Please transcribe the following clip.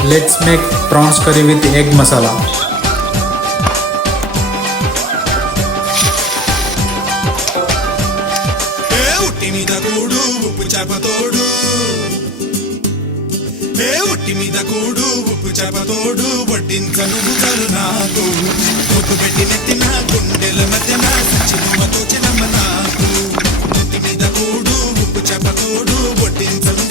Let's make prawns curry with egg masala. ఉట్టి మీద కూడు ఉప్పు చేపతోడు ఉట్టి మీద కూడు ఉప్పు చేపతోడు వడ్డించను బుజలు నాకు ఉప్పు పెట్టి నెత్తిన గుండెల మధ్యన చిరుమతో చిలమ్మ నాకు ఉట్టి మీద కూడు ఉప్పు చేపతోడు వడ్డించను